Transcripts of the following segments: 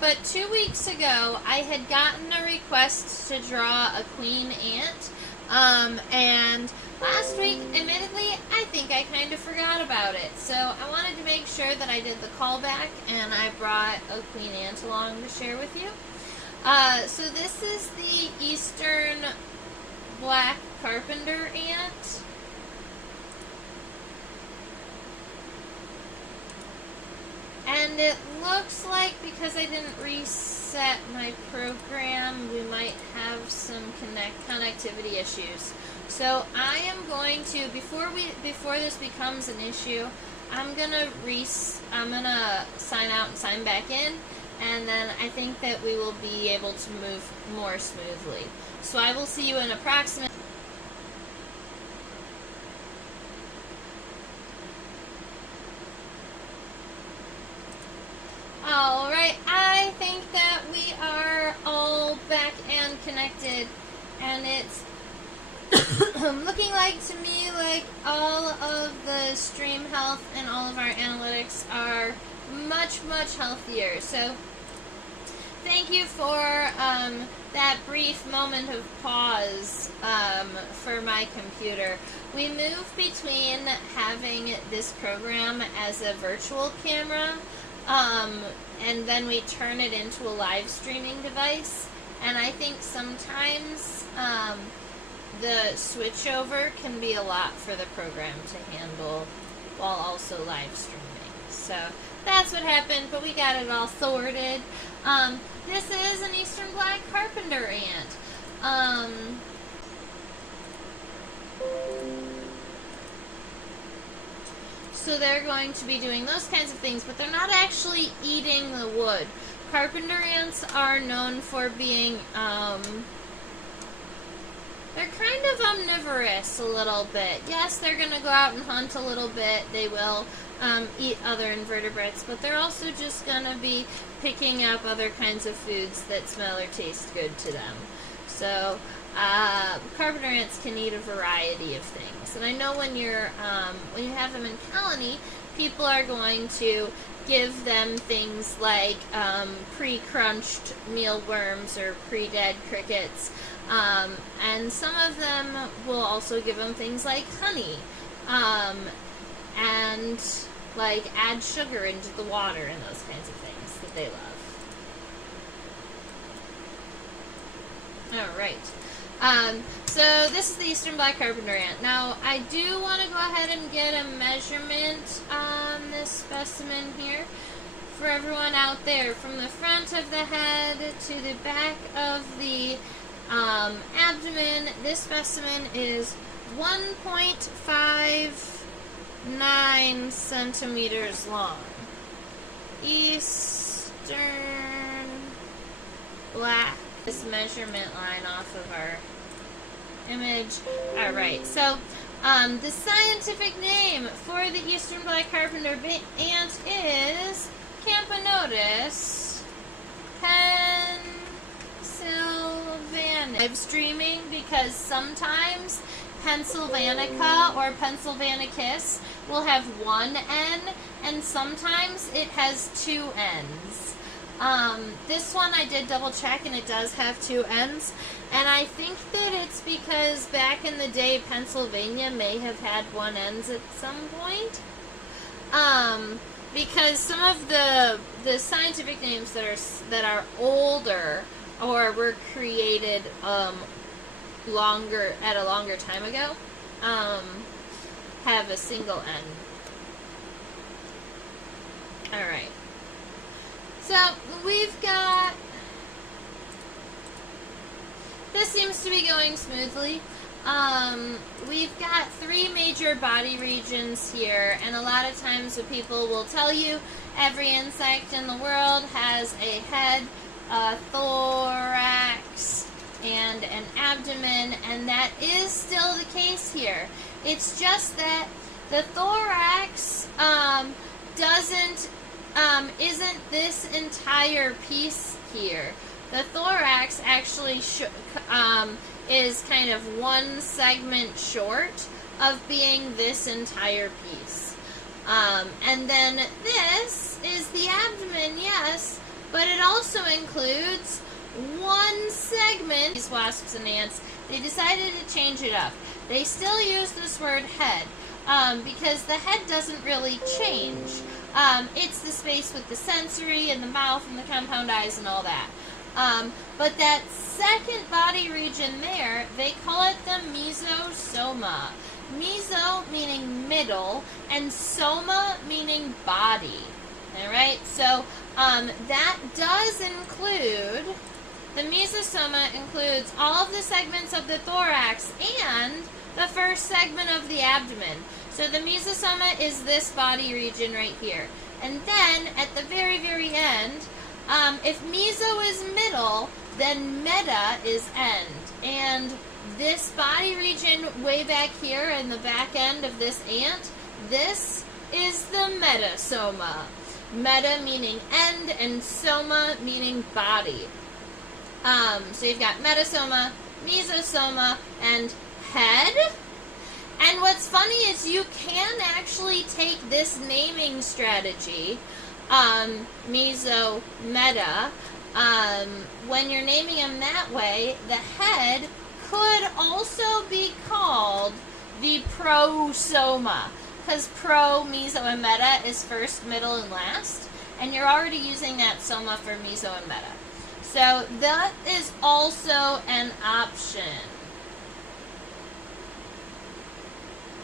but 2 weeks ago I had gotten a request to draw a queen ant, and last week, admittedly, I think I kind of forgot about it. So I wanted to make sure that I did the callback, and I brought a queen ant along to share with you. So this is the eastern black carpenter ant. And it looks like, because I didn't reset my program, we might have some connectivity issues. So I am going to, before this becomes an issue, I'm gonna sign out and sign back in, and then I think that we will be able to move more smoothly. So I will see you in approximately. Alright, I think that we are all back and connected, and it's looking like to me like all of the stream health and all of our analytics are much, much healthier. So thank you for that brief moment of pause for my computer. We move between having this program as a virtual camera, and then we turn it into a live streaming device, and I think sometimes the switchover can be a lot for the program to handle while also live streaming. So that's what happened, but we got it all sorted. This is an eastern black carpenter ant. So they're going to be doing those kinds of things, but they're not actually eating the wood. Carpenter ants are known for being, they're kind of omnivorous a little bit. Yes, they're going to go out and hunt a little bit. They will eat other invertebrates, but they're also just going to be picking up other kinds of foods that smell or taste good to them. So carpenter ants can eat a variety of things. And I know when you have them in colony, people are going to give them things like pre-crunched mealworms or pre-dead crickets. And some of them will also give them things like honey, and like add sugar into the water and those kinds of things that they love. Alright, so this is the eastern black carpenter ant. Now, I do want to go ahead and get a measurement on this specimen here for everyone out there. From the front of the head to the back of the abdomen, this specimen is 1.59 centimeters long. Eastern black. This measurement line off of our image. Alright, so the scientific name for the eastern black carpenter ant is Camponotus pennsylvanicus. Live streaming because sometimes pennsylvanica or pennsylvanicus will have one N, and sometimes it has two N's. This one I did double check, and it does have two N's, and I think that it's because back in the day Pennsylvania may have had one N's at some point. Because some of the scientific names that are older or were created at a longer time ago have a single N. Alright. So we've got, this seems to be going smoothly. We've got three major body regions here, and a lot of times what people will tell you, every insect in the world has a head, a thorax, and an abdomen, and that is still the case here. It's just that the thorax isn't this entire piece here. The thorax actually is kind of one segment short of being this entire piece. And then this is the abdomen, yes, but it also also includes one segment. These wasps and ants, they decided to change it up. They still use this word head because the head doesn't really change. It's the space with the sensory and the mouth and the compound eyes and all that. But that second body region there, they call it the mesosoma. Meso meaning middle, and soma meaning body. Alright, so that does include, the mesosoma includes all of the segments of the thorax and the first segment of the abdomen. So the mesosoma is this body region right here. And then at the very, very end, if meso is middle, then meta is end. And this body region way back here in the back end of this ant, this is the metasoma. Meta meaning end and soma meaning body. So you've got metasoma, mesosoma, and head. And what's funny is you can actually take this naming strategy, meso, meta, when you're naming them that way, the head could also be called the prosoma, because pro, meso, and meta is first, middle, and last, and you're already using that soma for meso and meta. So that is also an option.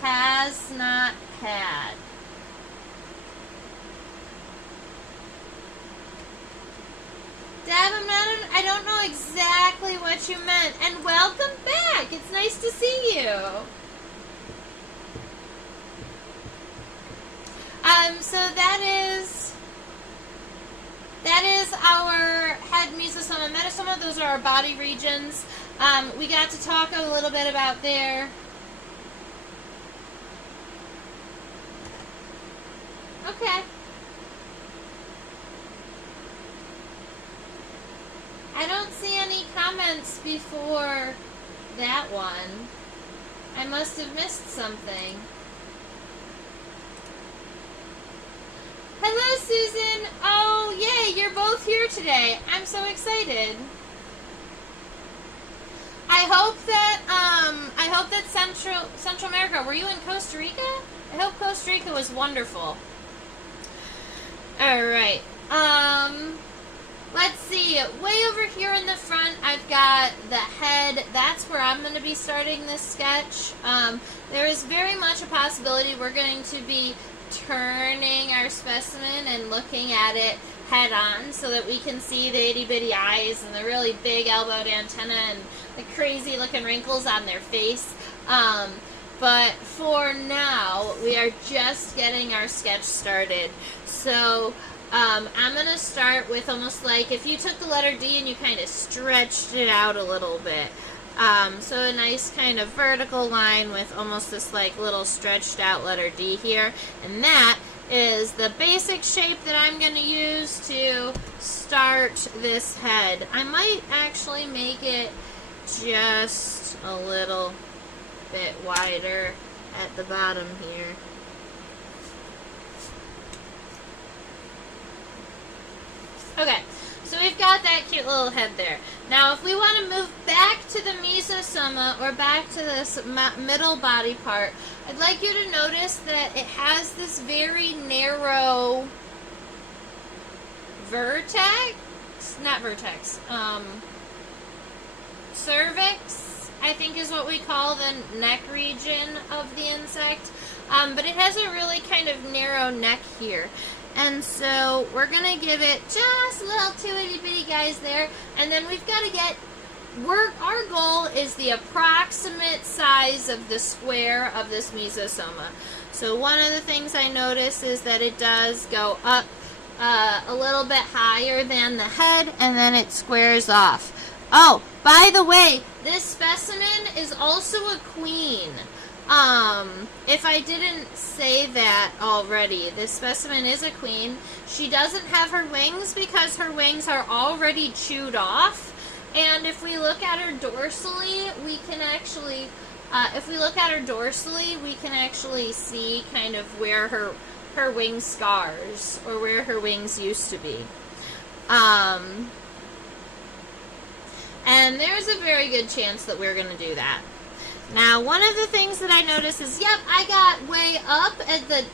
Has not had. Deb, I don't know exactly what you meant. And welcome back. It's nice to see you. So that is our head, mesosoma, metasoma. Those are our body regions. We got to talk a little bit about there. Okay. I don't see any comments before that one. I must have missed something. Hello, Susan. Oh, yay, you're both here today. I'm so excited. I hope that Central America, were you in Costa Rica? I hope Costa Rica was wonderful. Alright, let's see, way over here in the front, I've got the head. That's where I'm going to be starting this sketch. There is very much a possibility we're going to be turning our specimen and looking at it head on so that we can see the itty-bitty eyes and the really big elbowed antenna and the crazy looking wrinkles on their face. But for now, we are just getting our sketch started. So I'm going to start with almost like if you took the letter D and you kind of stretched it out a little bit. So a nice kind of vertical line with almost this like little stretched out letter D here. And that is the basic shape that I'm going to use to start this head. I might actually make it just a little bit wider at the bottom here. Okay, so we've got that cute little head there. Now if we want to move back to the mesosoma or back to this middle body part, I'd like you to notice that it has this very narrow cervix, I think is what we call the neck region of the insect. But it has a really kind of narrow neck here. And so we're going to give it just a little two itty bitty guys there. And then we've got to get, our goal is the approximate size of the square of this mesosoma. So one of the things I notice is that it does go up a little bit higher than the head, and then it squares off. Oh, by the way, this specimen is also a queen. If I didn't say that already, this specimen is a queen. She doesn't have her wings because her wings are already chewed off. And if we look at her dorsally, we can actually, see kind of where her wing scars, or where her wings used to be. And there's a very good chance that we're going to do that. Now, one of the things that I noticed is, yep, I got way up at the,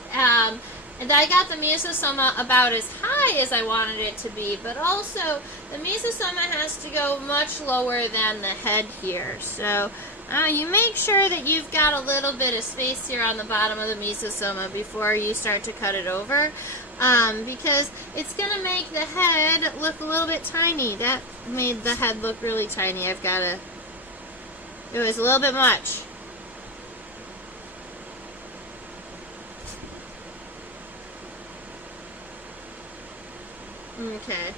and I got the mesosoma about as high as I wanted it to be, but also the mesosoma has to go much lower than the head here. So you make sure that you've got a little bit of space here on the bottom of the mesosoma before you start to cut it over, because it's going to make the head look a little bit tiny. That made the head look really tiny. I've got to... It was a little bit much. Okay.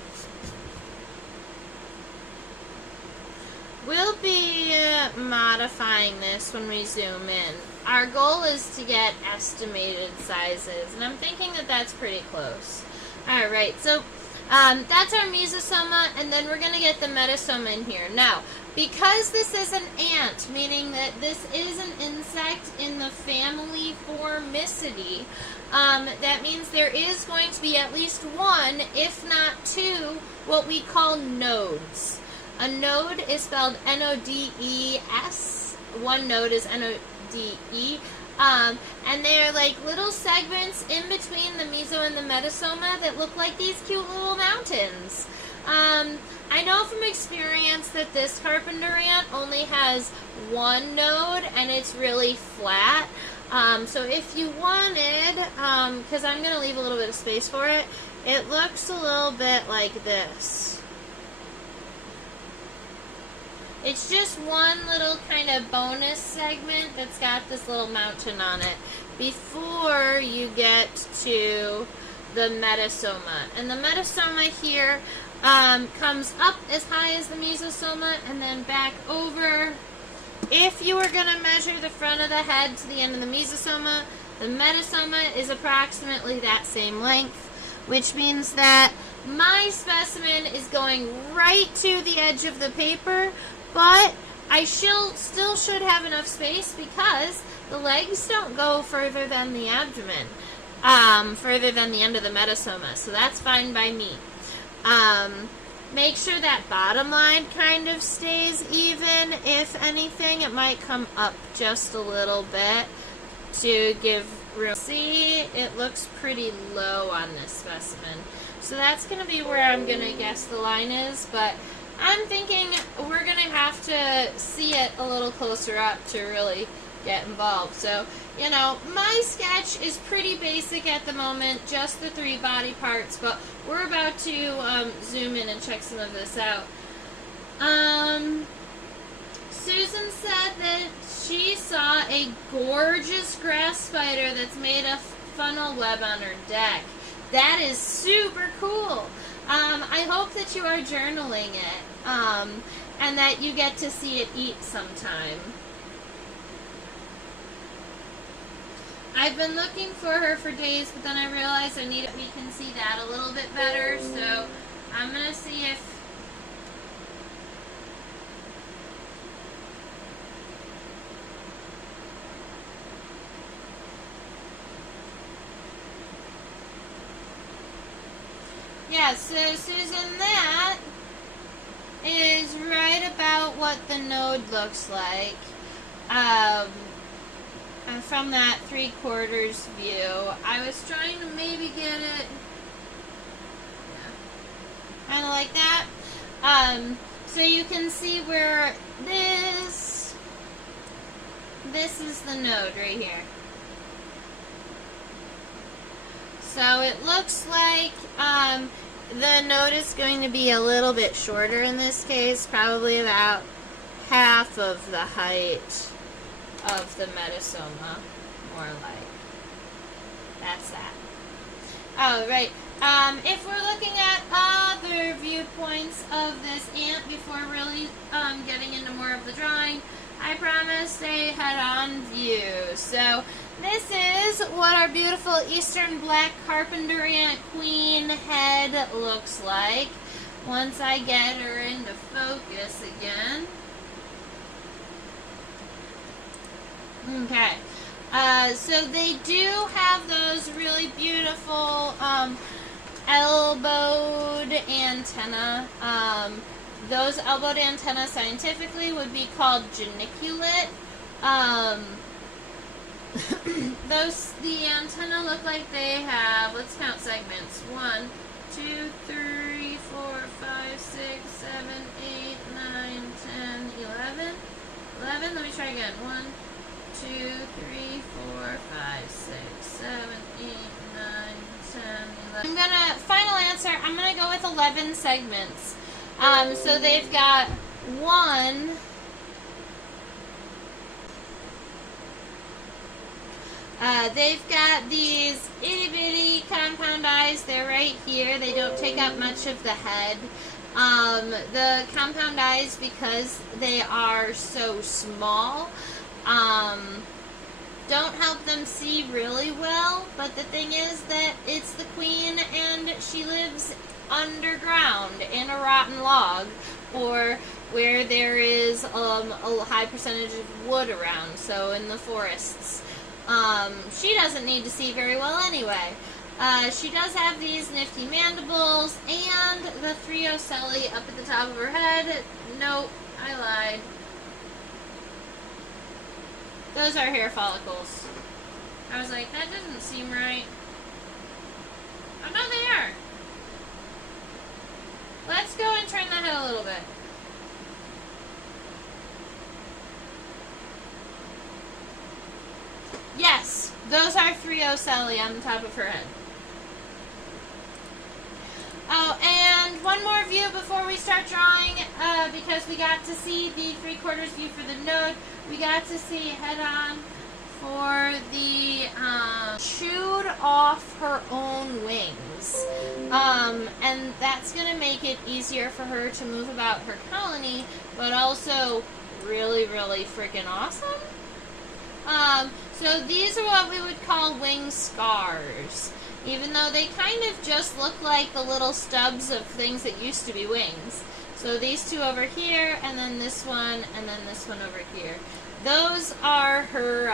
We'll be modifying this when we zoom in. Our goal is to get estimated sizes, and I'm thinking that that's pretty close. Alright, so that's our mesosoma, and then we're going to get the metasoma in here. Now, because this is an ant, meaning that this is an insect in the family Formicidae, that means there is going to be at least one, if not two, what we call nodes. A node is spelled N-O-D-E-S. One node is N-O-D-E. And they're like little segments in between the meso and the metasoma that look like these cute little mountains. I know from experience that this Carpenter ant only has one node and it's really flat. So if you wanted, because I'm going to leave a little bit of space for it, it looks a little bit like this. It's just one little kind of bonus segment that's got this little mountain on it before you get to the metasoma. And the metasoma here comes up as high as the mesosoma and then back over. If you were going to measure the front of the head to the end of the mesosoma, the metasoma is approximately that same length, which means that my specimen is going right to the edge of the paper, but I still should have enough space because the legs don't go further than the abdomen, further than the end of the metasoma, so that's fine by me. Make sure that bottom line kind of stays even. If anything, it might come up just a little bit to give room. See, it looks pretty low on this specimen. So that's going to be where I'm going to guess the line is, but I'm thinking we're going to have to see it a little closer up to really get involved. So, you know, my sketch is pretty basic at the moment, just the 3 body parts, but we're about to zoom in and check some of this out. Susan said that she saw a gorgeous grass spider that's made a funnel web on her deck. That is super cool. I hope that you are journaling it, and that you get to see it eat sometime. I've been looking for her for days, but then I realized we can see that a little bit better, so I'm going to see if... Yeah, so Susan, that is right about what the node looks like. And from that 3/4 view, I was trying to maybe get it kind of like that. So you can see where this is the node right here. So it looks like the node is going to be a little bit shorter in this case, probably about half of the height of the metasoma, more like. That's that. Oh, right. If we're looking at other viewpoints of this ant before really getting into more of the drawing, I promised a head-on view. So this is what our beautiful eastern black Carpenter ant queen head looks like once I get her into focus again. Okay, so they do have those really beautiful elbowed antenna. Those elbowed antennae scientifically would be called geniculate. The antenna look like they have, let's count segments. 1, 2, 3, 4, 5, 6, 7, 8, 9, 10, 11. 11, let me try again. 1, 2, 3, 4, 5, 6, 7, 8, 9, 10, 11. Final answer, I'm gonna go with 11 segments. So they've got one. They've got these itty bitty compound eyes. They're right here. They don't take up much of the head. The compound eyes, because they are so small, don't help them see really well. But the thing is that it's the queen and she lives underground in a rotten log, or where there is a high percentage of wood around, so in the forests. She doesn't need to see very well anyway. She does have these nifty mandibles and the 3 ocelli up at the top of her head. Nope, I lied. Those are hair follicles. I was like, that doesn't seem right. Oh, no, they are. Let's go and turn the head a little bit. Yes, those are 3 ocelli on the top of her head. Oh, and one more view before we start drawing, because we got to see the 3/4 view for the node. We got to see head-on for the chewed off her own wings. And that's going to make it easier for her to move about her colony, but also really, really freaking awesome. So these are what we would call wing scars, even though they kind of just look like the little stubs of things that used to be wings. So these two over here, and then this one, and then this one over here. Those are her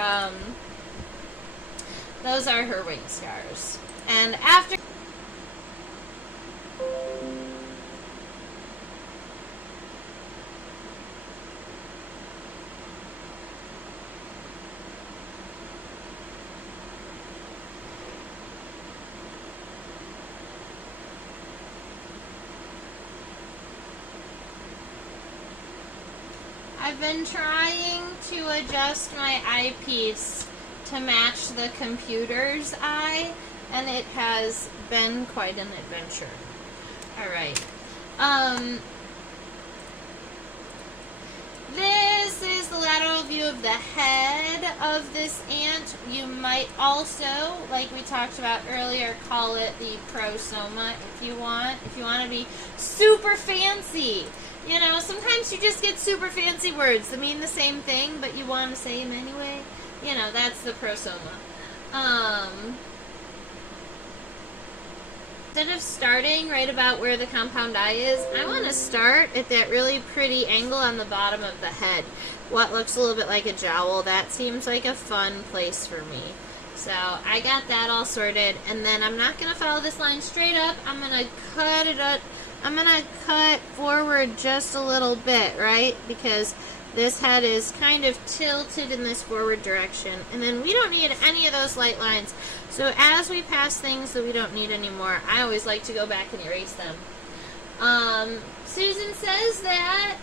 wing scars. And after I've been trying to adjust my eyepiece to match the computer's eye, and it has been quite an adventure. Alright. This is the lateral view of the head of this ant. You might also, like we talked about earlier, call it the prosoma if you want. If you want to be super fancy. You know, sometimes you just get super fancy words that mean the same thing, but you want to say them anyway. You know, that's the prosoma. Instead of starting right about where the compound eye is, I want to start at that really pretty angle on the bottom of the head. What looks a little bit like a jowl. That seems like a fun place for me. So I got that all sorted, and then I'm not going to follow this line straight up. I'm going to cut it up. I'm going to cut forward just a little bit, right? Because this head is kind of tilted in this forward direction. And then we don't need any of those light lines. So as we pass things that we don't need anymore, I always like to go back and erase them. Susan says that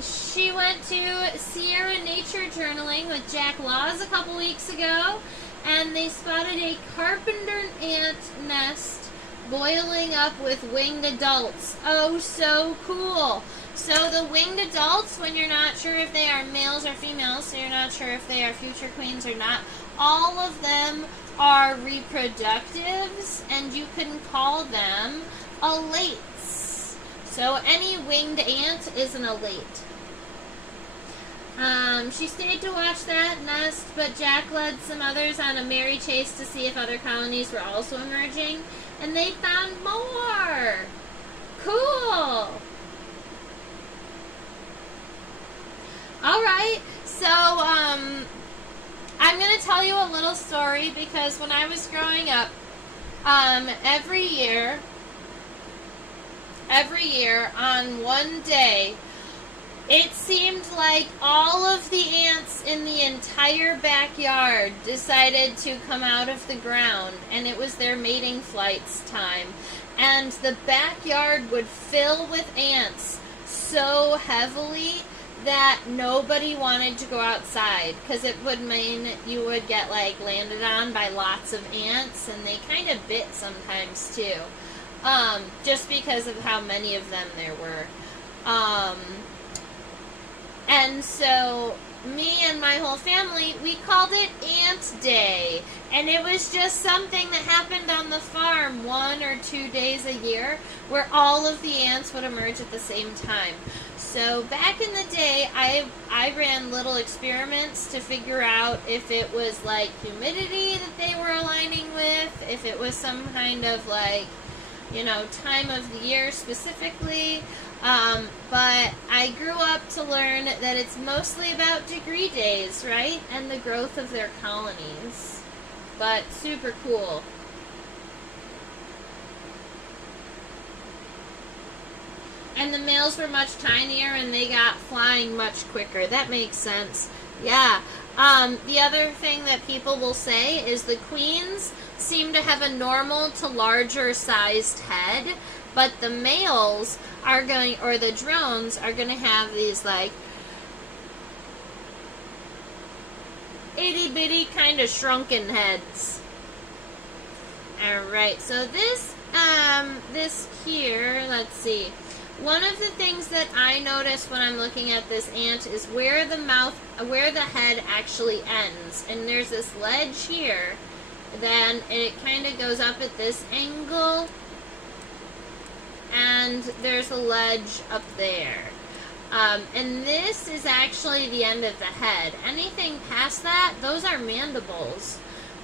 she went to Sierra Nature Journaling with Jack Laws a couple weeks ago, and they spotted a carpenter ant nest boiling up with winged adults. Oh, so cool. So the winged adults, when you're not sure if they are males or females, so you're not sure if they are future queens or not, all of them are reproductives, and you can call them elates. So any winged ant is an elate. She stayed to watch that nest, but Jack led some others on a merry chase to see if other colonies were also emerging, and they found more. Cool. Alright, so I'm going to tell you a little story, because when I was growing up, every year every year on one day, it seemed like all of the ants in the entire backyard decided to come out of the ground, and it was their mating flights time. And the backyard would fill with ants so heavily that nobody wanted to go outside, because it would mean you would get like landed on by lots of ants, and they kind of bit sometimes too, just because of how many of them there were. And so me and my whole family, we called it Ant Day. And it was just something that happened on the farm 1 or 2 days a year where all of the ants would emerge at the same time. So back in the day, I ran little experiments to figure out if it was like humidity that they were aligning with, if it was some kind of like, you know, time of the year specifically. But I grew up to learn that it's mostly about degree days, right? And the growth of their colonies. But super cool. And the males were much tinier and they got flying much quicker. That makes sense. Yeah. The other thing that people will say is the queens seem to have a normal to larger sized head, but the males are going, or the drones are going to have these like itty bitty kind of shrunken heads. Alright, so this here, let's see. One of the things that I notice when I'm looking at this ant is where the head actually ends. And there's this ledge here, then it kind of goes up at this angle, and there's a ledge up there. And this is actually the end of the head. Anything past that, those are mandibles.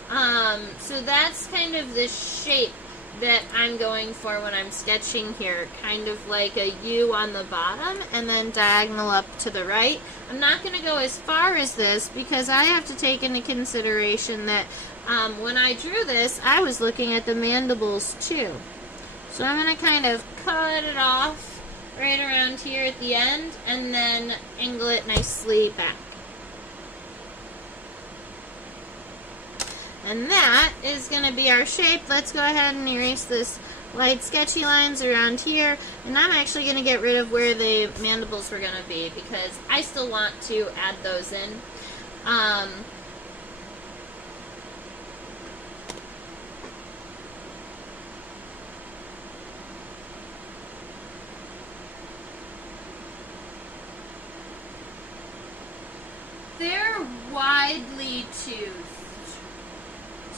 So that's kind of the shape that I'm going for when I'm sketching here. Kind of like a U on the bottom and then diagonal up to the right. I'm not going to go as far as this because I have to take into consideration that when I drew this, I was looking at the mandibles too. So I'm going to kind of cut it off right around here at the end and then angle it nicely back. And that is going to be our shape. Let's go ahead and erase this light sketchy lines around here. And I'm actually going to get rid of where the mandibles were going to be because I still want to add those in. They're widely toothed.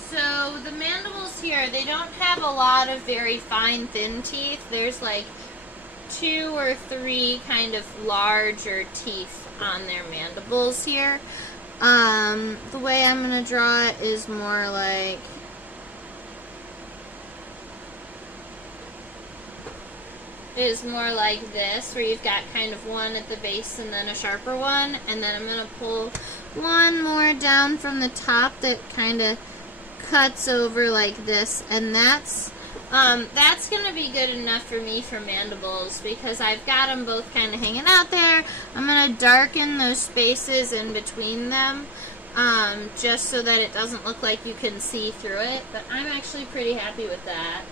So the mandibles here, they don't have a lot of very fine, thin teeth. There's like 2 or 3 kind of larger teeth on their mandibles here. The way I'm going to draw it is more like this, where you've got kind of one at the base and then a sharper one, and then I'm going to pull one more down from the top that kind of cuts over like this, and that's going to be good enough for me for mandibles because I've got them both kind of hanging out there. I'm going to darken those spaces in between them just so that it doesn't look like you can see through it, but I'm actually pretty happy with that.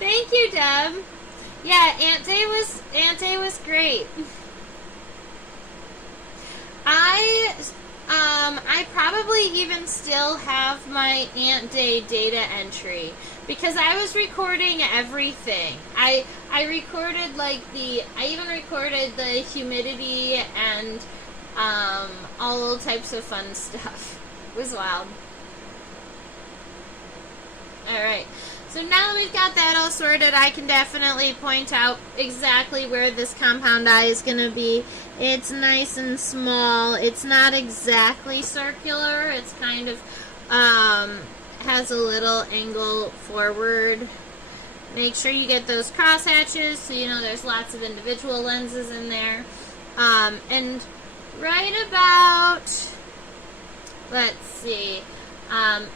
Thank you, Deb. Yeah, Ant Day was great. I probably even still have my Ant Day data entry because I was recording everything. I recorded like I even recorded the humidity and all types of fun stuff. It was wild. Alright. So now that we've got that all sorted, I can definitely point out exactly where this compound eye is going to be. It's nice and small. It's not exactly circular. It's kind of has a little angle forward. Make sure you get those cross hatches so you know there's lots of individual lenses in there. And right about, let's see,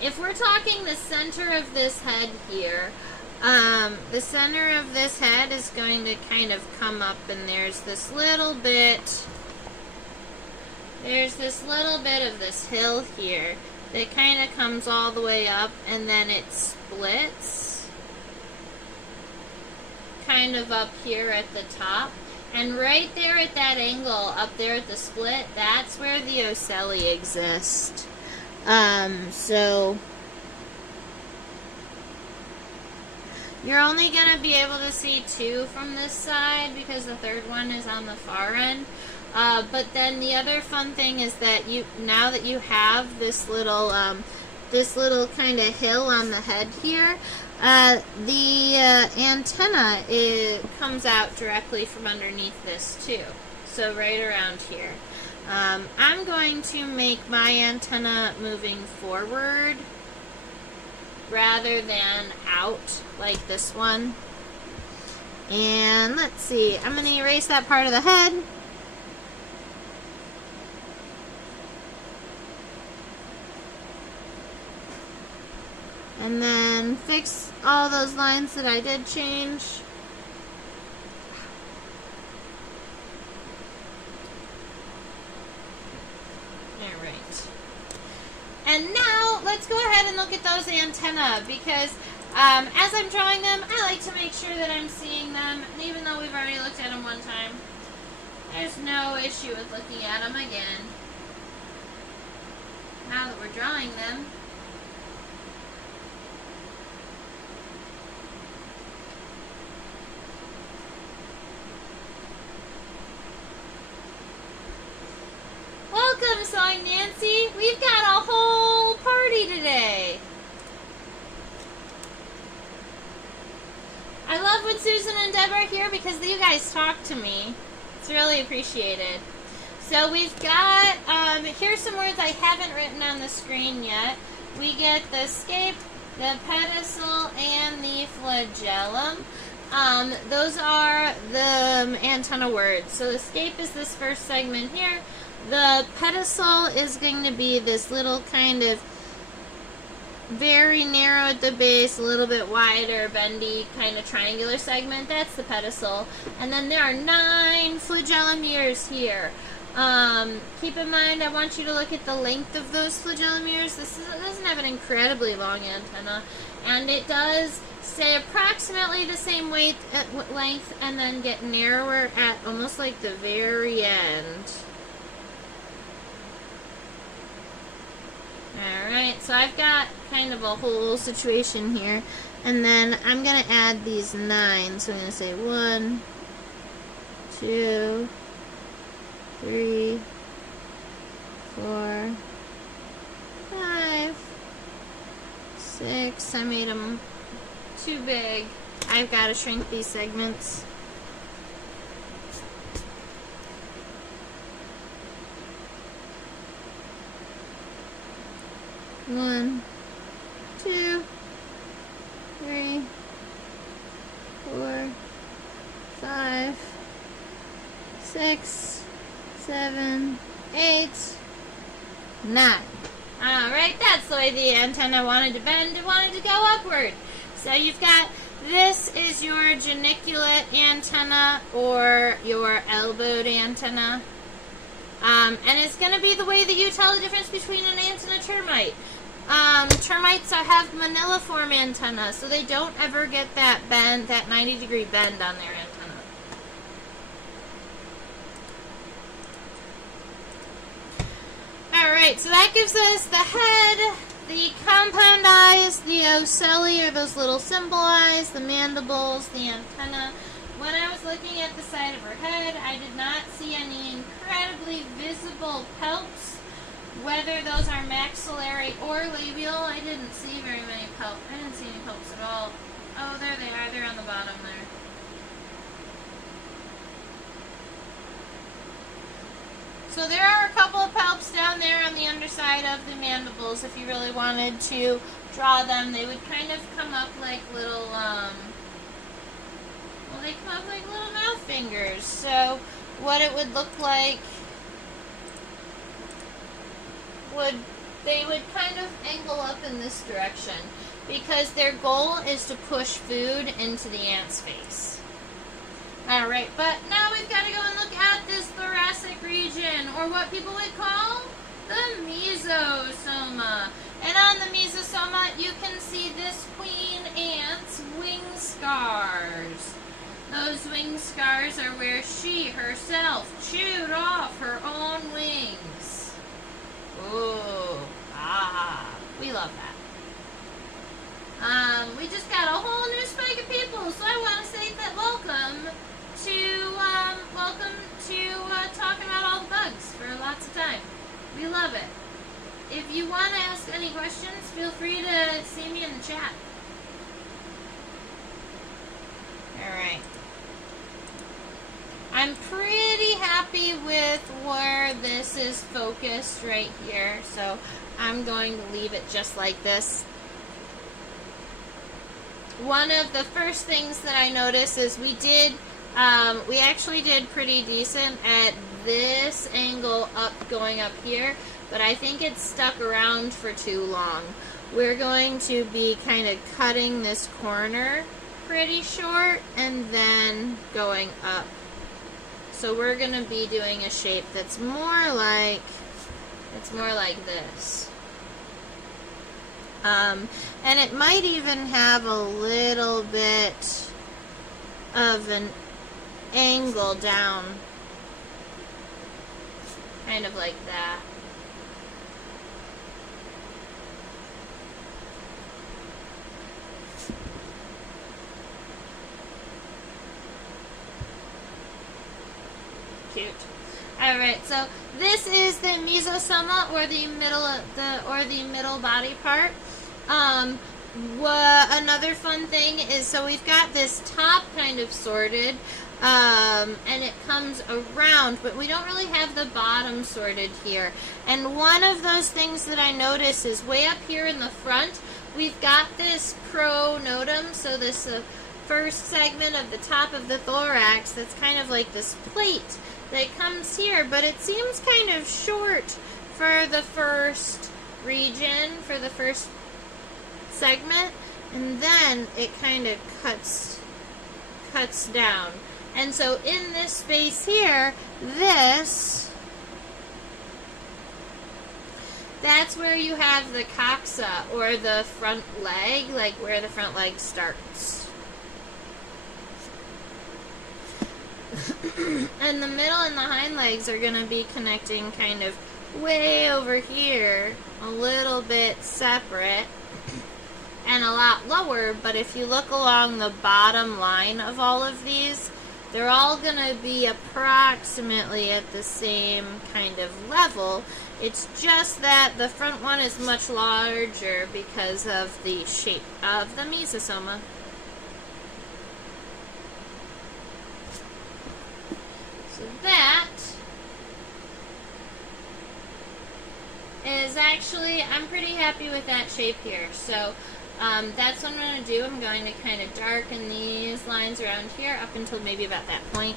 If we're talking the center of this head here, the center of this head is going to kind of come up, and there's this little bit of this hill here that kind of comes all the way up, and then it splits kind of up here at the top. And right there at that angle, up there at the split, that's where the ocelli exist. So you're only going to be able to see 2 from this side because the third one is on the far end. But then the other fun thing is that now that you have this little kind of hill on the head here, the antenna comes out directly from underneath this too. So right around here. I'm going to make my antenna moving forward rather than out like this one. And let's see, I'm going to erase that part of the head. And then fix all those lines that I did change. Alright. And now, let's go ahead and look at those antennae, because as I'm drawing them, I like to make sure that I'm seeing them. And even though we've already looked at them one time, there's no issue with looking at them again. Now that we're drawing them. Welcome, Song Nancy. We've got a whole party today. I love when Susan and Deb are here because you guys talk to me. It's really appreciated. So we've got, here's some words I haven't written on the screen yet. We get the scape, the pedicel, and the flagellum. Those are the antenna words. So the scape is this first segment here. The pedicel is going to be this little kind of very narrow at the base, a little bit wider, bendy, kind of triangular segment. That's the pedicel. And then there are 9 flagellum ears here. Keep in mind, I want you to look at the length of those flagellum ears. This doesn't have an incredibly long antenna, and it does stay approximately the same length and then get narrower at almost like the very end. Alright, so I've got kind of a whole situation here, and then I'm going to add these 9. So I'm going to say 1, 2, 3, 4, 5, 6. I made them too big. I've got to shrink these segments. One, 2, 3, 4, 5, 6, 7, 8, 9. Alright, that's the way the antenna wanted to bend. It wanted to go upward. So you've got, this is your geniculate antenna or your elbowed antenna. And it's going to be the way that you tell the difference between an ant and a termite. Termites have maniliform antenna, so they don't ever get that bend, that 90-degree bend on their antenna. Alright, so that gives us the head, the compound eyes, the ocelli, or those little symbol eyes, the mandibles, the antenna. When I was looking at the side of her head, I did not see any incredibly visible palps. Whether those are maxillary or labial, I didn't see very many palps. I didn't see any palps at all. Oh, there they are. They're on the bottom there. So there are a couple of palps down there on the underside of the mandibles. If you really wanted to draw them, they would kind of come up like little, they come up like little mouth fingers. So what it would look like would they would kind of angle up in this direction because their goal is to push food into the ant's face. Alright, but now we've got to go and look at this thoracic region, or what people would call the mesosoma. And on the mesosoma, you can see this queen ant's wing scars. Those wing scars are where she herself chewed off her own wings. Ooh, we love that. We just got a whole new spike of people, so I want to say that welcome to talking about all the bugs for lots of time. We love it. If you want to ask any questions, feel free to see me in the chat. Alright. I'm pretty happy with where this is focused right here, so I'm going to leave it just like this. One of the first things that I noticed is we actually did pretty decent at this angle going up here, but I think it's stuck around for too long. We're going to be kind of cutting this corner pretty short and then going up. So we're going to be doing a shape that's more like this. And it might even have a little bit of an angle down, kind of like that. Cute. All right, so this is the mesosoma, or the middle body part. Another fun thing is, so we've got this top kind of sorted, and it comes around, but we don't really have the bottom sorted here. And one of those things that I notice is way up here in the front, we've got this pronotum, so this first segment of the top of the thorax that's kind of like this plate that comes here, but it seems kind of short for the first region, for the first segment, and then it kind of cuts down. And so in this space here, that's where you have the coxa, or the front leg, like where the front leg starts. And the middle and the hind legs are going to be connecting kind of way over here, a little bit separate and a lot lower, but if you look along the bottom line of all of these, they're all going to be approximately at the same kind of level. It's just that the front one is much larger because of the shape of the mesosoma. So that is actually, I'm pretty happy with that shape here. So that's what I'm going to do. I'm going to kind of darken these lines around here up until maybe about that point.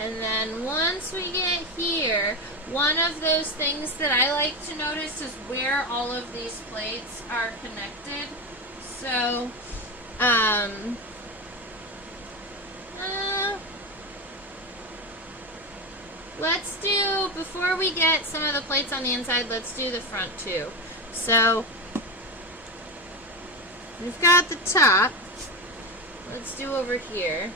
And then once we get here, one of those things that I like to notice is where all of these plates are connected. So, let's do, before we get some of the plates on the inside, let's do the front too. So, we've got the top. Let's do over here.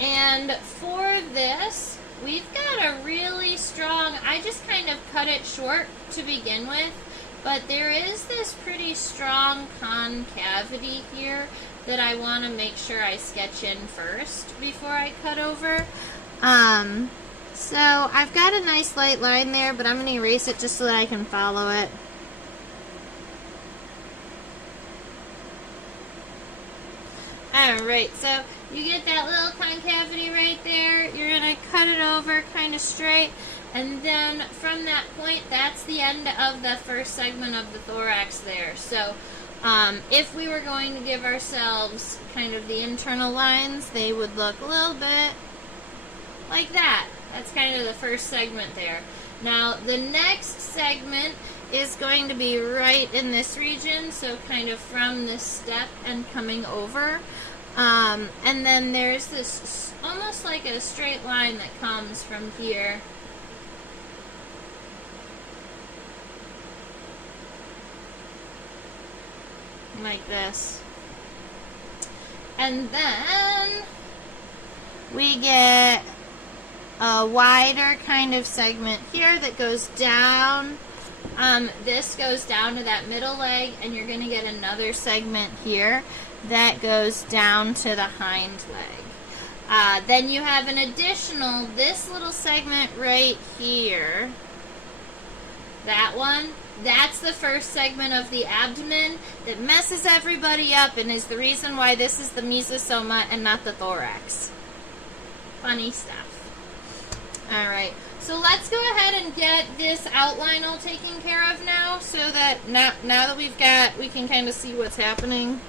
And for this, we've got a really strong, I just kind of cut it short to begin with, but there is this pretty strong concavity here that I want to make sure I sketch in first before I cut over. So I've got a nice light line there, but I'm going to erase it just so that I can follow it. Alright, so you get that little concavity right there. You're going to cut it over kind of straight. And then from that point, that's the end of the first segment of the thorax there. So If we were going to give ourselves kind of the internal lines, they would look a little bit like that. That's kind of the first segment there. Now, the next segment is going to be right in this region, so kind of from this step and coming over. And then there's this almost like a straight line that comes from here. Like this. And then we get a wider kind of segment here that goes down. This goes down to that middle leg, and you're going to get another segment here that goes down to the hind leg. Then you have an additional, this little segment right here. That one, that's the first segment of the abdomen that messes everybody up and is the reason why this is the mesosoma and not the thorax. Funny stuff. Alright, so let's go ahead and get this outline all taken care of now, so that now that we can kind of see what's happening.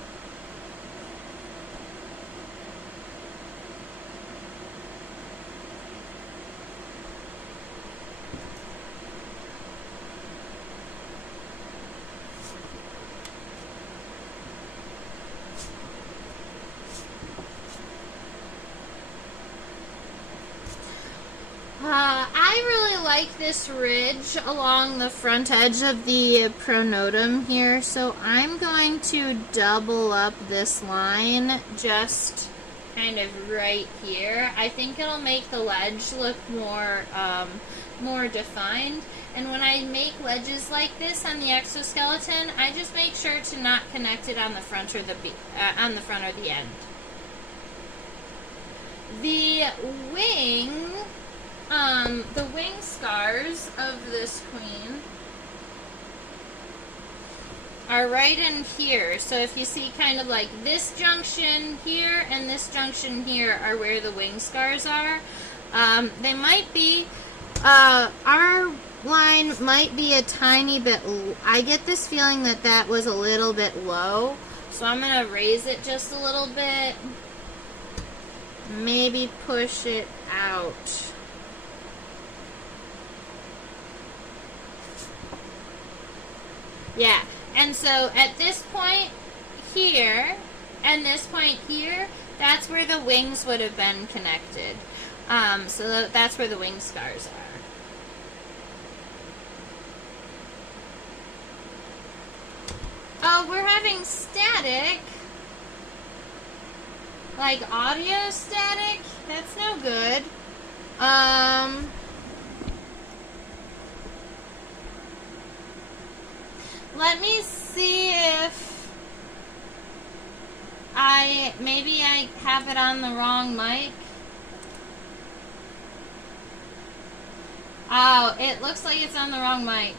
I really like this ridge along the front edge of the pronotum here, so I'm going to double up this line just kind of right here. I think it'll make the ledge look more defined. And when I make ledges like this on the exoskeleton, I just make sure to not connect it on the front or the end. The wing scars of this queen are right in here. So if you see kind of like this junction here and this junction here are where the wing scars are. They might be, our line might be a tiny bit, I get this feeling that that was a little bit low. So I'm going to raise it just a little bit. Maybe push it out. Yeah, and so at this point here and this point here, that's where the wings would have been connected. So that's where the wing scars are. Oh, we're having static. Like audio static? That's no good. Let me see if maybe I have it on the wrong mic. Oh, it looks like it's on the wrong mic.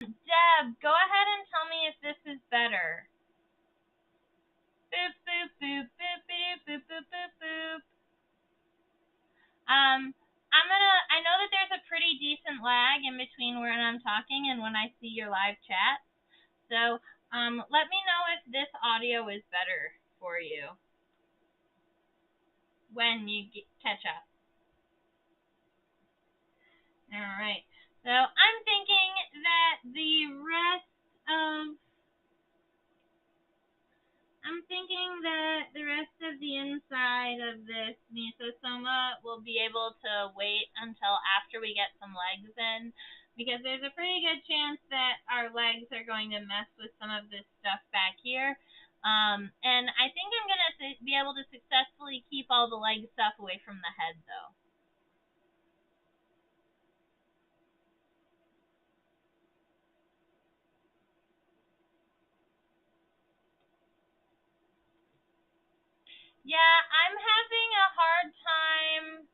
Deb, go ahead and tell me if this is better. Boop, boop, boop, boop, boop, boop, boop, boop, boop. I know that there's a pretty decent lag in between when I'm talking and when I see your live chat. So, let me know if this audio is better for you when you catch up. Alright. So, I'm thinking that the rest of the inside of this mesosoma will be able to wait until after we get some legs in, because there's a pretty good chance that our legs are going to mess with some of this stuff back here. And I think I'm going to be able to successfully keep all the leg stuff away from the head, though. Yeah, I'm having a hard time.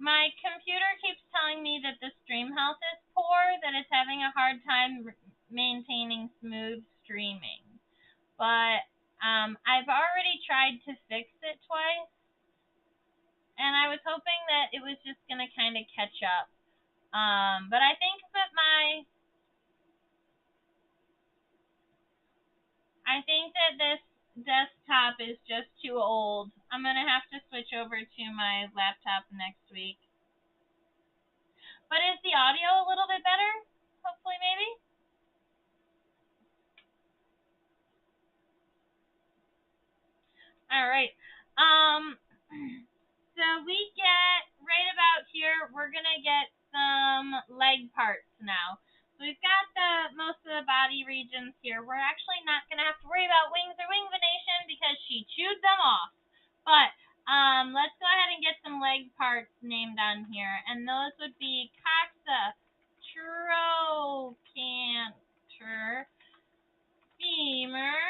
My computer keeps telling me that the stream health is poor, that it's having a hard time maintaining smooth streaming. But I've already tried to fix it twice, and I was hoping that it was just going to kind of catch up. But I think that this desktop is just too old. I'm gonna have to switch over to my laptop next week. But is the audio a little bit better? Hopefully, maybe. All right. Um. So we get right about here. We're gonna get some leg parts now. So we've got the most of the body regions here. We're actually not gonna have to worry about wings or wing venation because she chewed them off. But let's go ahead and get some leg parts named on here, and those would be coxa, trochanter, femur,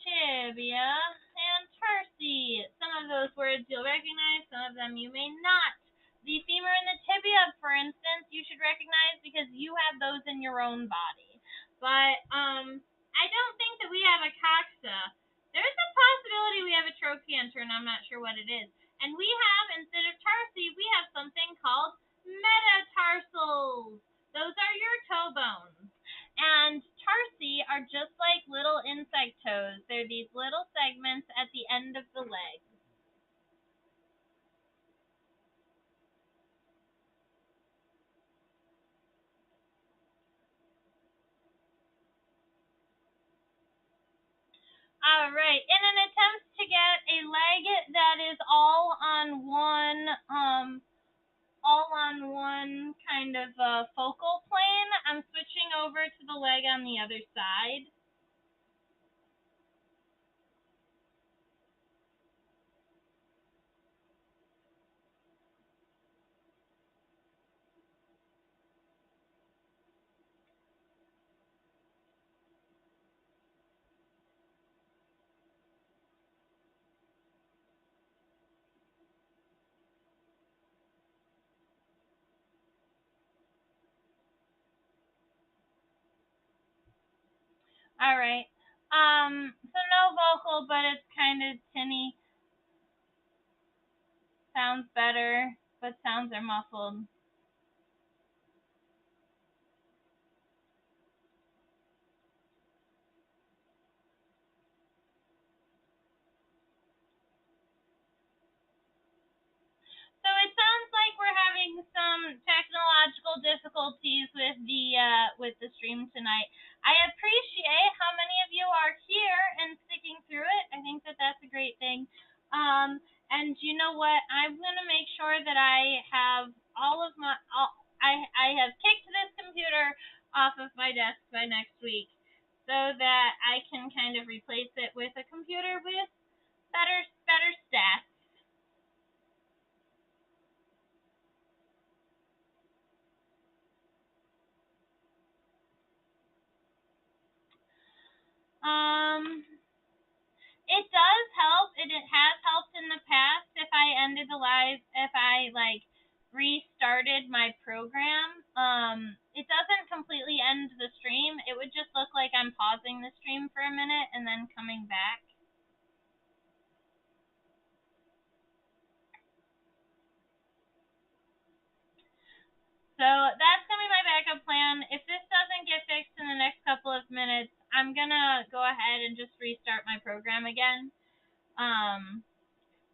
tibia, and tarsi. Some of those words you'll recognize, some of them you may not. The femur and the tibia, for instance, you should recognize because you have those in your own body. But I don't think that we have a coxa. There's a possibility we have a trochanter, and I'm not sure what it is. And we have, instead of tarsi, we have something called metatarsals. Those are your toe bones. And tarsi are just like little insect toes. They're these little segments at the end of the leg. All right. In an attempt to get a leg that is all on one kind of focal plane, I'm switching over to the leg on the other side. All right. So no vocal, but it's kind of tinny. Sounds better, but sounds are muffled. So it sounds like we're having some technological difficulties with the stream tonight. I appreciate how many of you are here and sticking through it. I think that that's a great thing. And you know what? I'm gonna make sure that I have I have kicked this computer off of my desk by next week, so that I can kind of replace it with a computer with better stats. Um, it does help. It has helped in the past if I like restarted my program. It doesn't completely end the stream. It would just look like I'm pausing the stream for a minute and then coming back. So that's gonna be my backup plan. If this doesn't get fixed in the next couple of minutes, I'm gonna go ahead and just restart my program again.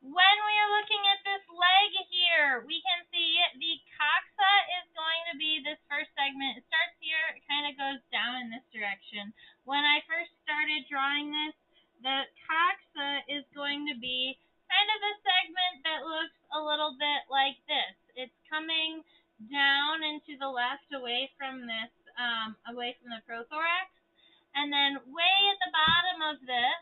When we are looking at this leg here, we can see the coxa is going to be this first segment. It starts here, it kind of goes down in this direction. When I first started drawing this, the coxa is going to be kind of a segment that looks a little bit like this. It's coming down into the left away from away from the prothorax. And then way at the bottom of this,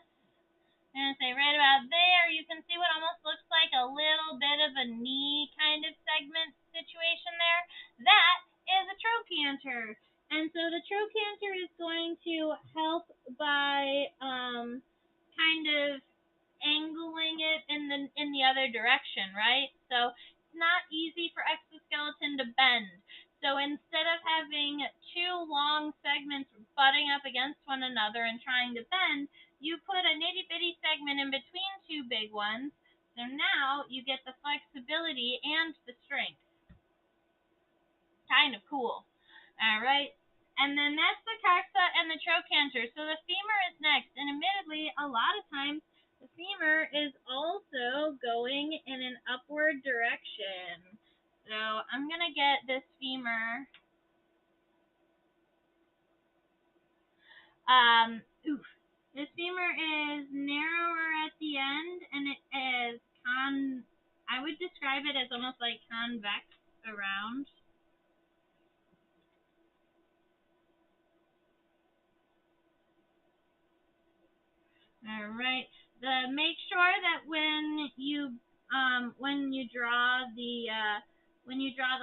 I'm going to say right about there, you can see what almost looks like a little bit of a knee kind of segment situation there. That is a trochanter. And so the trochanter is going to help by kind of angling it in the other direction, right? So it's not easy for exoskeleton to bend. So instead of having two long segments butting up against one another and trying to bend, you put a nitty bitty segment in between two big ones. So now you get the flexibility and the strength. Kind of cool. All right. And then that's the coxa and the trochanter. So the femur is next. And admittedly, a lot of times the femur is also going in an upward direction. So I'm going to get this femur. Oof. This femur is narrower at the end, and it is I would describe it as almost like convex around. All right. Make sure that when you draw the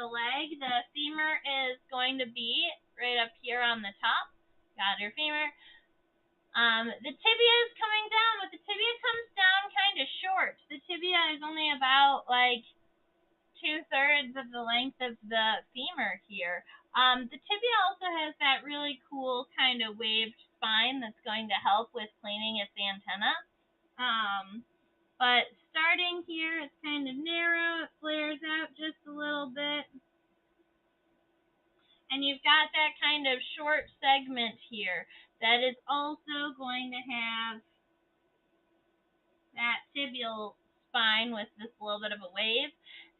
leg, the femur is going to be right up here on the top. Got your femur. The tibia is coming down, but the tibia comes down kind of short. The tibia is only about like 2/3 of the length of the femur here. The tibia also has that really cool kind of waved spine that's going to help with planing its antenna. But starting here, it's kind of narrow. It flares out just a little bit. And you've got that kind of short segment here that is also going to have that tibial spine with this little bit of a wave.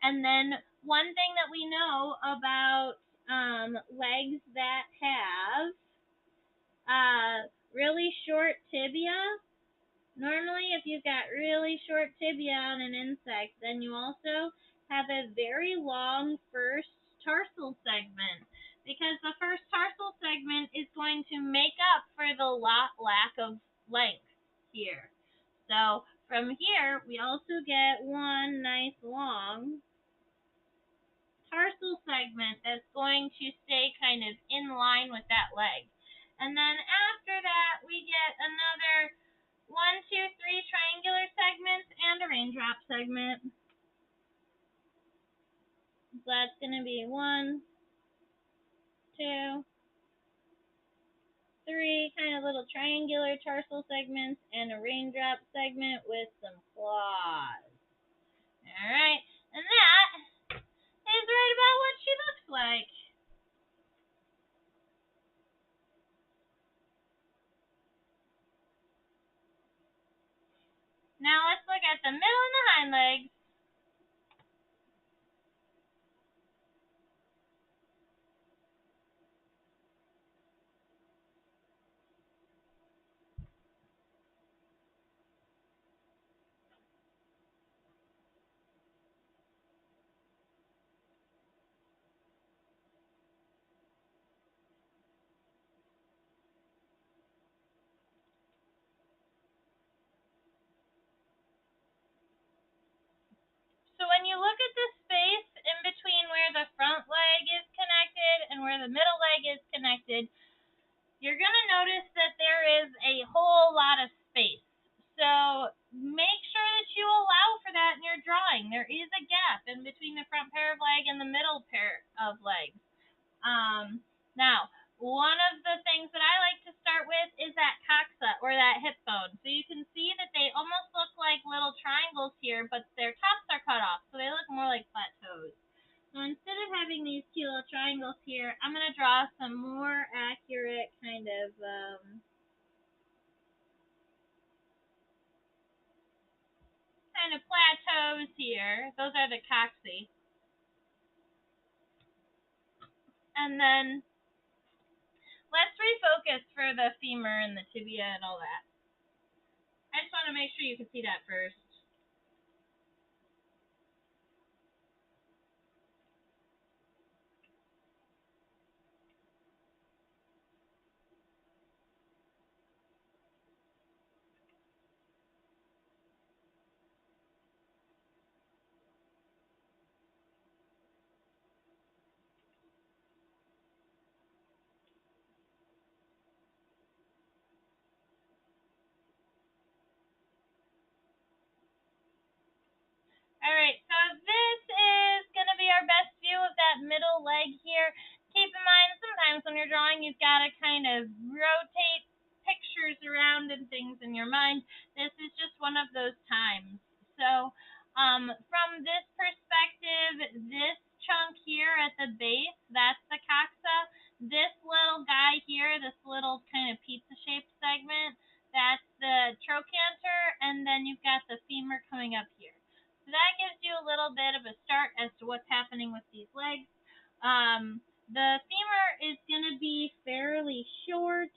And then one thing that we know about legs that have really short tibia, normally if you've got really short tibia on an insect, then you also have a very long first tarsal segment, because the first tarsal segment is going to make up for the lack of length here. So from here, we also get one nice long tarsal segment that's going to stay kind of in line with that leg. And then after that, we get another 1, 2, 3 triangular segments and a raindrop segment. So that's going to be 1, 2, 3 kind of little triangular tarsal segments and a raindrop segment with some claws. All right, and that is right about what she looks like. Now let's look at the middle and the hind legs. So when you look at the space in between where the front leg is connected and where the middle leg is connected, you're going to notice that there is a whole lot of space. So make sure that you allow for that in your drawing. There is a gap in between the front pair of leg and the middle pair of legs. Now, one of the things that I like to start with is that coxa, or that hip bone. So you can see that they almost look like little triangles here, but their tops are cut off, so they look more like flat toes. So instead of having these cute little triangles here, I'm going to draw some more accurate kind of plateaus here. Those are the coxae. And then let's refocus for the femur and the tibia and all that. I just want to make sure you can see that first. All right, so this is going to be our best view of that middle leg here. Keep in mind, sometimes when you're drawing, you've got to kind of rotate pictures around and things in your mind. This is just one of those times. So from this perspective, this chunk here at the base, that's the coxa. This little guy here, this little kind of pizza-shaped segment, that's the trochanter, and then you've got the femur coming up here. So that gives you a little bit of a start as to what's happening with these legs. The femur is going to be fairly short.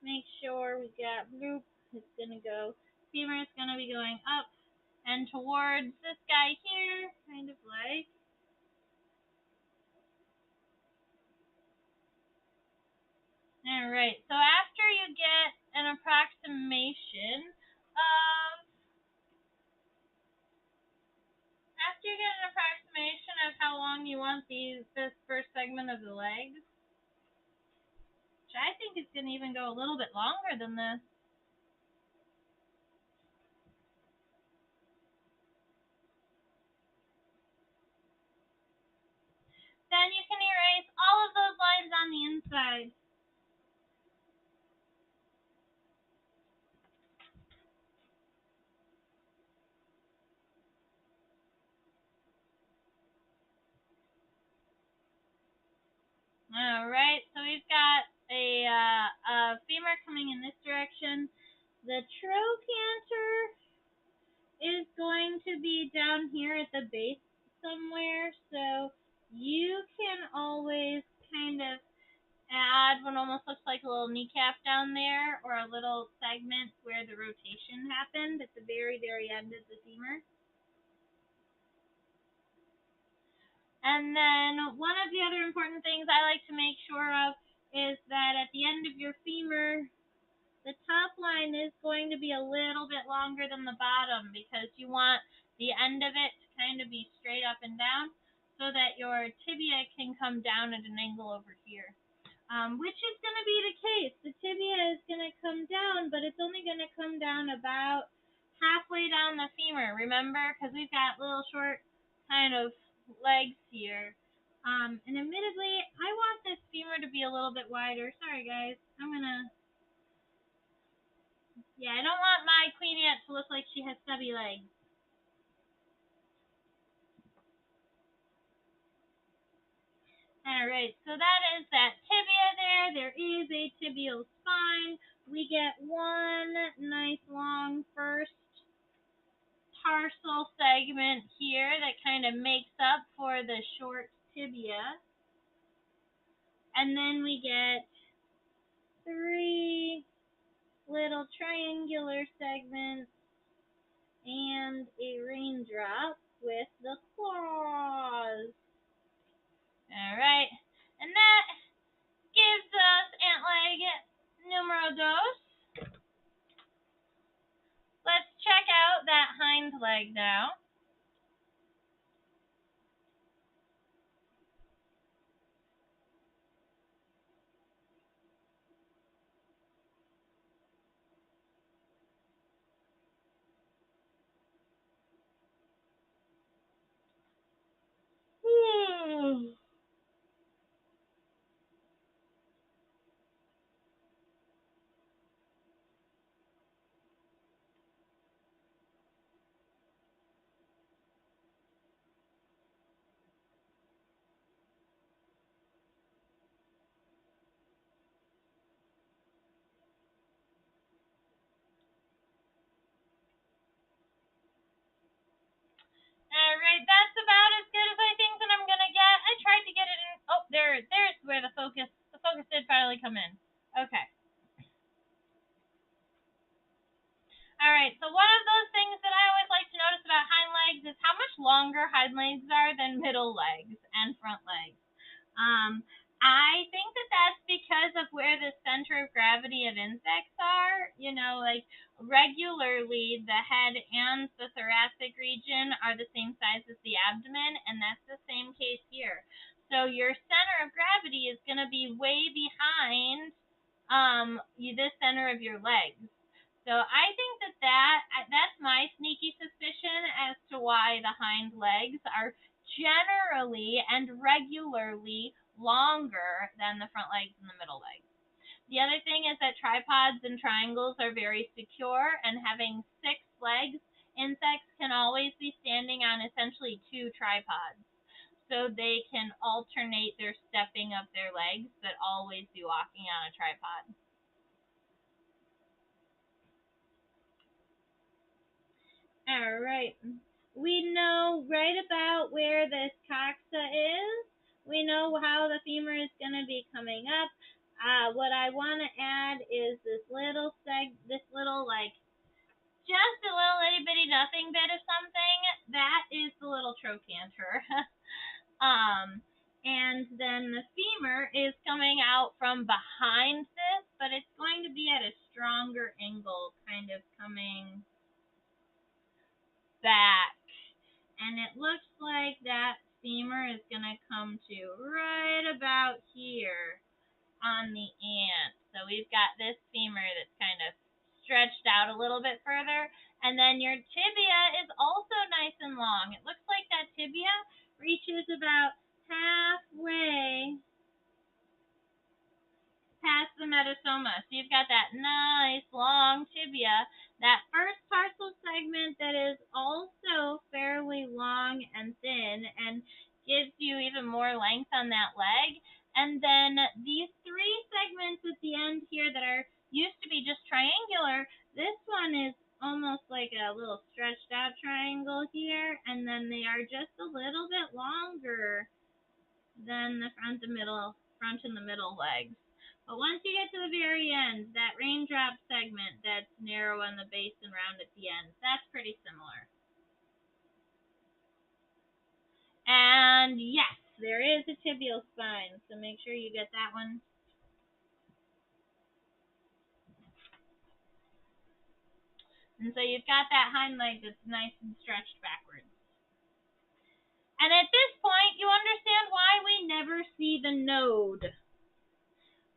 Make sure we got bloop. It's going to go, femur is going to be going up and towards this guy here, kind of like. Alright, so after you get an approximation of how long you want this first segment of the legs, which I think is going to even go a little bit longer than this. Then you can erase all of those lines on the inside. Alright, so we've got a femur coming in this direction. The trochanter is going to be down here at the base somewhere, so you can always kind of add what almost looks like a little kneecap down there, or a little segment where the rotation happened at the very, very end of the femur. And then one of the other important things I like to make sure of is that at the end of your femur, the top line is going to be a little bit longer than the bottom, because you want the end of it to kind of be straight up and down so that your tibia can come down at an angle over here. Which is going to be the case. The tibia is going to come down, but it's only going to come down about halfway down the femur, remember? Because we've got little short kind of legs here. And admittedly, I want this femur to be a little bit wider. Sorry, guys. Yeah, I don't want my queeniette to look like she has stubby legs. Alright, so that is that tibia there. There is a tibial spine. We get one nice long first tarsal segment here that kind of makes up for the short tibia. And then we get three little triangular segments and a raindrop with the claws. Alright, and that gives us ant leg numero dos. Let's check out that hind leg now. Alright, that's about as good as I think that I'm gonna get. I tried to get it in. Oh, there's where the focus did finally come in. Okay. Alright, so one of those things that I always like to notice about hind legs is how much longer hind legs are than middle legs and front legs. I think that that's because of where the center of gravity of insects are. You know, like regularly the head and the thoracic region are the same size as the abdomen, and that's the same case here. So your center of gravity is going to be way behind the center of your legs. So I think that's my sneaky suspicion as to why the hind legs are generally and regularly longer than the front legs and the middle legs. The other thing is that tripods and triangles are very secure, and having 6 legs, insects can always be standing on essentially 2 tripods. so they can alternate their stepping of their legs, but always be walking on a tripod. All right. We know right about where this coxa is. We know how the femur is going to be coming up. What I want to add is this little like just a little itty bitty nothing bit of something. That is the little trochanter. And then the femur is coming out from behind this, but it's going to be at a stronger angle, kind of coming back. And it looks like that femur is going to come to right about here on the ant. So we've got this femur that's kind of stretched out a little bit further. And then your tibia is also nice and long. It looks like that tibia reaches about halfway past the metasoma. So you've got that nice long tibia, that first tarsal segment that is also fairly long and thin and gives you even more length on that leg. And then these three segments at the end here that are used to be just triangular, this one is almost like a little stretched out triangle here, and then they are just a little bit longer than the front and the middle legs. But once you get to the very end, that raindrop segment that's narrow on the base and round at the end, that's pretty similar. And yes, there is a tibial spine, so make sure you get that one. And so you've got that hind leg that's nice and stretched backwards. And at this point, you understand why we never see the node,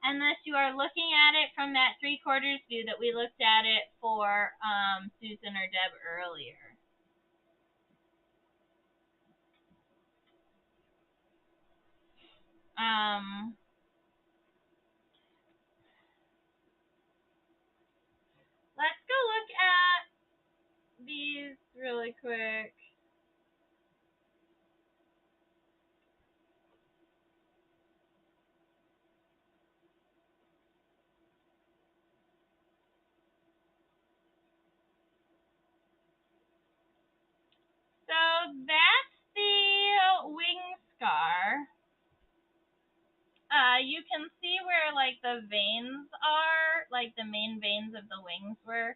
unless you are looking at it from that 3/4 view that we looked at it for Susan or Deb earlier. Let's go look at these really quick. So that's the wing scar. You can see where like the veins are, like the main veins of the wings were.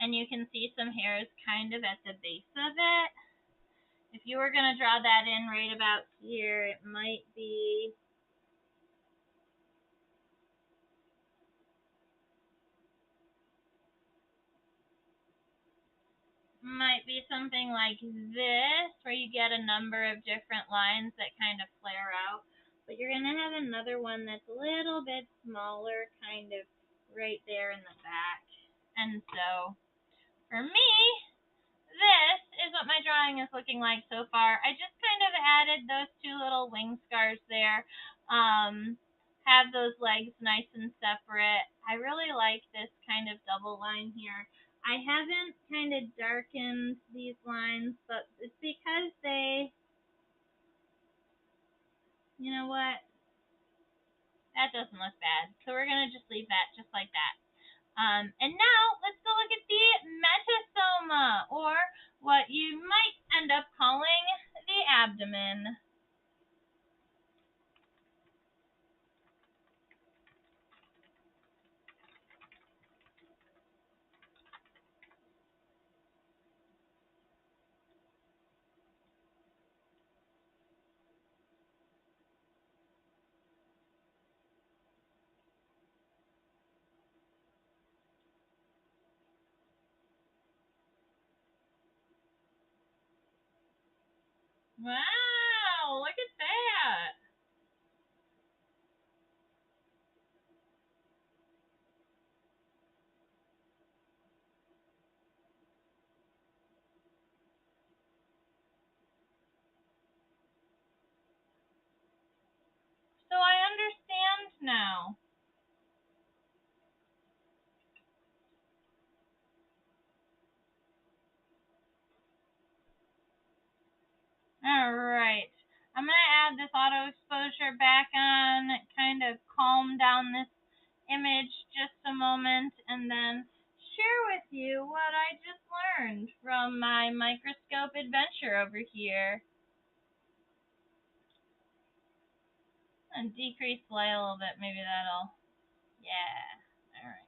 And you can see some hairs kind of at the base of it. If you were going to draw that in right about here, it might be something like this, where you get a number of different lines that kind of flare out. But you're going to have another one that's a little bit smaller, kind of right there in the back. And so, for me, this is what my drawing is looking like so far. I just kind of added those two little wing scars there. Have those legs nice and separate. I really like this kind of double line here. I haven't kind of darkened these lines, but it's because they, you know what, that doesn't look bad. So we're going to just leave that just like that. And now let's go look at the metasoma, or what you might end up calling the abdomen. Wow, look at that. So I understand now. All right. I'm going to add this auto exposure back on, kind of calm down this image just a moment, and then share with you what I just learned from my microscope adventure over here. And decrease the light a little bit, maybe that'll, yeah. All right.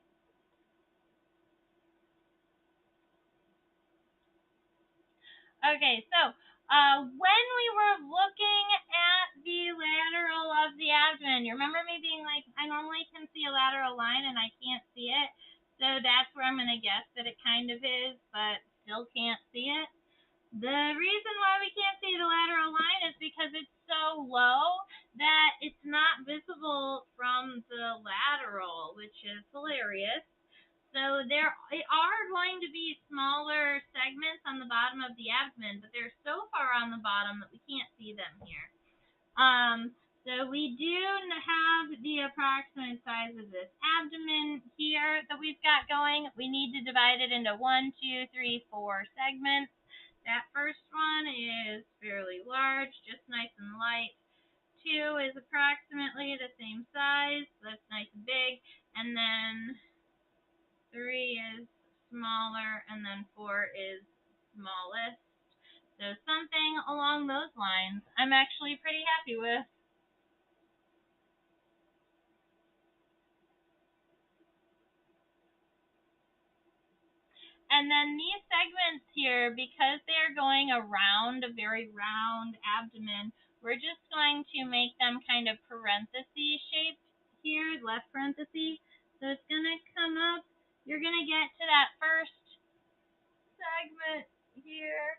Okay, so when we were looking at the lateral of the abdomen, you remember me being like, I normally can see a lateral line and I can't see it. So that's where I'm going to guess that it kind of is, but still can't see it. The reason why we can't see the lateral line is because it's so low that it's not visible from the lateral, which is hilarious. So there are going to be smaller segments on the bottom of the abdomen, but they're so far on the bottom that we can't see them here. So we do have the approximate size of this abdomen here that we've got going. We need to divide it into 1, 2, 3, 4 segments. That first one is fairly large, just nice and light. 2 is approximately the same size, so that's nice and big. And then 3 is smaller, and then 4 is smallest. So something along those lines I'm actually pretty happy with. And then these segments here, because they're going around a very round abdomen, we're just going to make them kind of parenthesis shaped here, left parenthesis. So it's going to come up. You're going to get to that first segment here,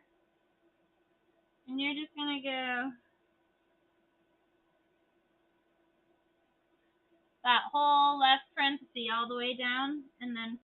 and you're just going to go that whole left parenthesis all the way down, and then